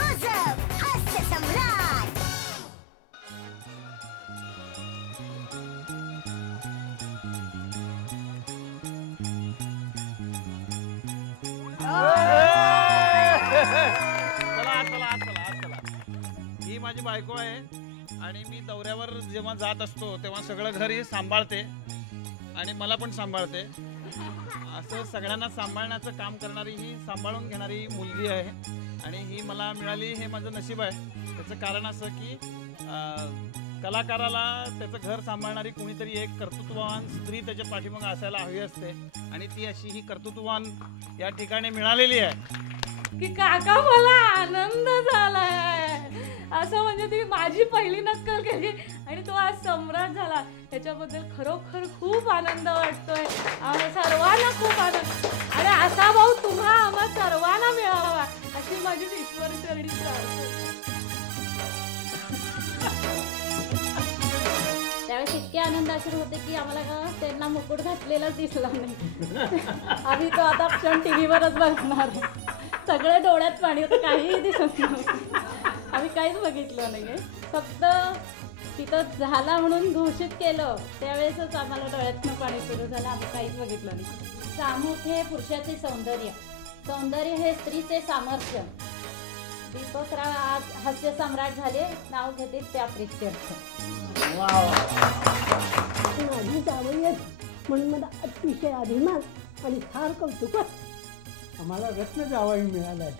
Exclusive हास्य सम्राट। ही माझी बायको आहे आणि मी दौऱ्यावर जेव्हा जात असतो तेव्हा सगळं घर ही सांभाळते आणि मला पण सांभाळते। असं सगळ्यांना सांभाळण्याचं काम करणारी ही सांभाळून घेणारी मुलगी आहे आणि ही मला मिळाली हे माझं नशीब आहे। त्याचं कारण असं की कलाकाराला त्याचं घर सांभाळणारी कोणीतरी एक कर्तृत्ववान स्त्री त्याच्या पाठीमागे असायला हवी असते आणि ती अशी ही कर्तृत्ववान या ठिकाणी मिळालेली आहे की काका मला आनंद झालाय। असं म्हणजे ती माझी पहिली नक्कल केली आणि तो आज सम्राट झाला, त्याच्याबद्दल खरोखर खूप आनंद वाटतोय। आम्हाला सर्वांना खूप आनंद आणि असा भाऊ तुम्हा आम्हा सर्वांना मिळावा अशी माझी ईश्वरचरणी प्रार्थना। त्यावेळेस इतके आनंद असे होते की आम्हाला त्यांना मुकुट घातलेलाच दिसला नाही। आम्ही तो आता क्षण टीव्हीवरच बघणार, सगळे डोळ्यात पाणी होतं, काहीही दिसत नव्हतं, आम्ही काहीच बघितलं नाही। फक्त तिथं झाला म्हणून घोषित केलं त्यावेळेसच आम्हाला डोळ्यातनं पाणी सुरू झालं, आम्ही काहीच बघितलं नाही। सामूहिक हे पुरुषाचे सौंदर्य, सौंदर्य हे स्त्रीचे सामर्थ्य। दीपकराव आज हास्य सम्राट झाले, नाव घेतील त्या प्रित्यर्थ। माझी जावई आहे म्हणून मला अतिशय अभिमान आणि फार कौतुक आहे। आम्हाला रत्न जावई मिळाला आहे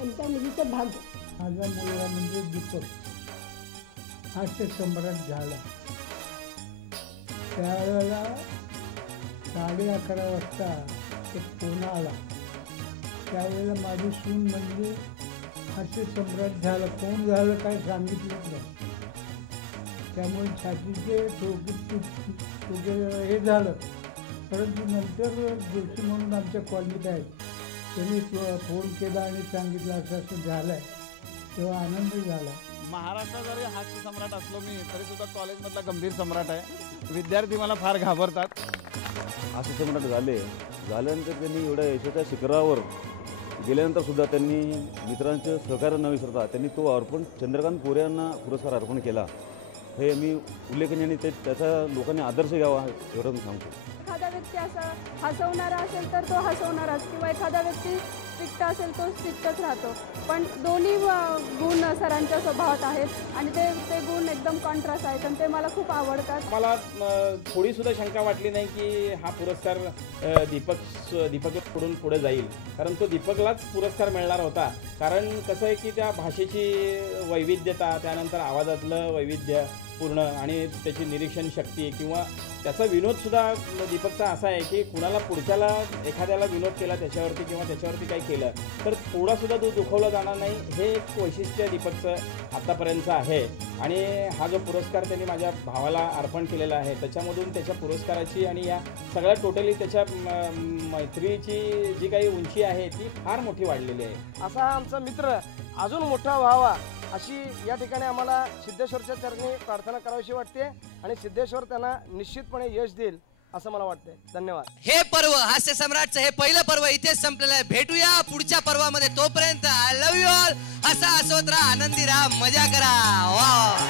आणि त्या मुलीचं भाग्य। माझा मुलगा म्हणजे दीपक हास्य सम्राट झाला। त्यावेळेला 11:30 वाजता तो फोन आला, त्यावेळेला माझी सून म्हणजे हास्य सम्राट झालं, कोण झालं काय सांगितलंच नाही। त्यामुळे छातीचे ठोके हे झालं, परंतु नंतर जोशी म्हणून आमच्या कॉलनीत आहेत, त्यांनी फोन केला आणि सांगितलं असं असं झालं आहे, तेव्हा आनंद झाला। महाराष्ट्रात जरी हास्य सम्राट असलो मी तरी सुद्धा कॉलेजमधला गंभीर सम्राट आहे। विद्यार्थी मला फार घाबरतात। हास्य सम्राट झाल्यानंतर त्यांनी एवढ्या यशाच्या शिखरावर गेल्यानंतर सुद्धा त्यांनी मित्रांचं सहकार्य न विसरता त्यांनी तो अर्पण चंद्रकांत पोरे यांना पुरस्कार अर्पण केला, हे मी उल्लेखनीय आणि त्याचा लोकांनी आदर्श घ्यावा एवढं मी सांगतो। एखादा व्यक्ती असा हसवणारा असेल तर तो हसवणाराच, किंवा एखादा व्यक्ती स्ट्रिक्ट असेल तो स्ट्रिक्टच राहतो, पण दोन्ही गुण सरांच्या स्वभावात आहेत आणि ते गुण एकदम कॉन्ट्रास्ट आहेत आणि ते मला खूप आवडतात। मला थोडीसुद्धा शंका वाटली नाही की हा पुरस्कार दीपककडून पुढे जाईल, कारण तो दीपकलाच पुरस्कार मिळणार होता। कारण कसं आहे की त्या भाषेची वैविध्यता, त्यानंतर आवाजातलं वैविध्य पूर्ण आणि त्याची निरीक्षण शक्ती किंवा त्याचा विनोदसुद्धा दीपकचा असा आहे की कुणाला पुढच्याला एखाद्याला विनोद केला त्याच्यावरती किंवा त्याच्यावरती काही केलं तर थोडासुद्धा तो दुखवला जाणार नाही, हे एक वैशिष्ट्य दीपकचं आत्तापर्यंतचं आहे। आणि हा जो पुरस्कार त्यांनी माझ्या भावाला अर्पण केलेला आहे त्याच्यामधून त्याच्या पुरस्काराची आणि या सगळ्या टोटली त्याच्या मैत्रीची जी काही उंची आहे ती फार मोठी वाढलेली आहे। असा आमचा मित्र अजून मोठा व्हावा अशी या ठिकाणी आम्हाला सिद्धेश्वरच्या चरणी प्रार्थना करावीशी वाटते आणि सिद्धेश्वर त्यांना निश्चितपणे यश देईल असं मला वाटतंय। धन्यवाद। हे पर्व हास्य सम्राटचं हे पहिलं पर्व इथेच संपलेलं आहे। भेटूया पुढच्या पर्वामध्ये, तोपर्यंत आय लव्ह यू ऑल। असा असोत राहा, आनंदी राहा, मजा करा। वा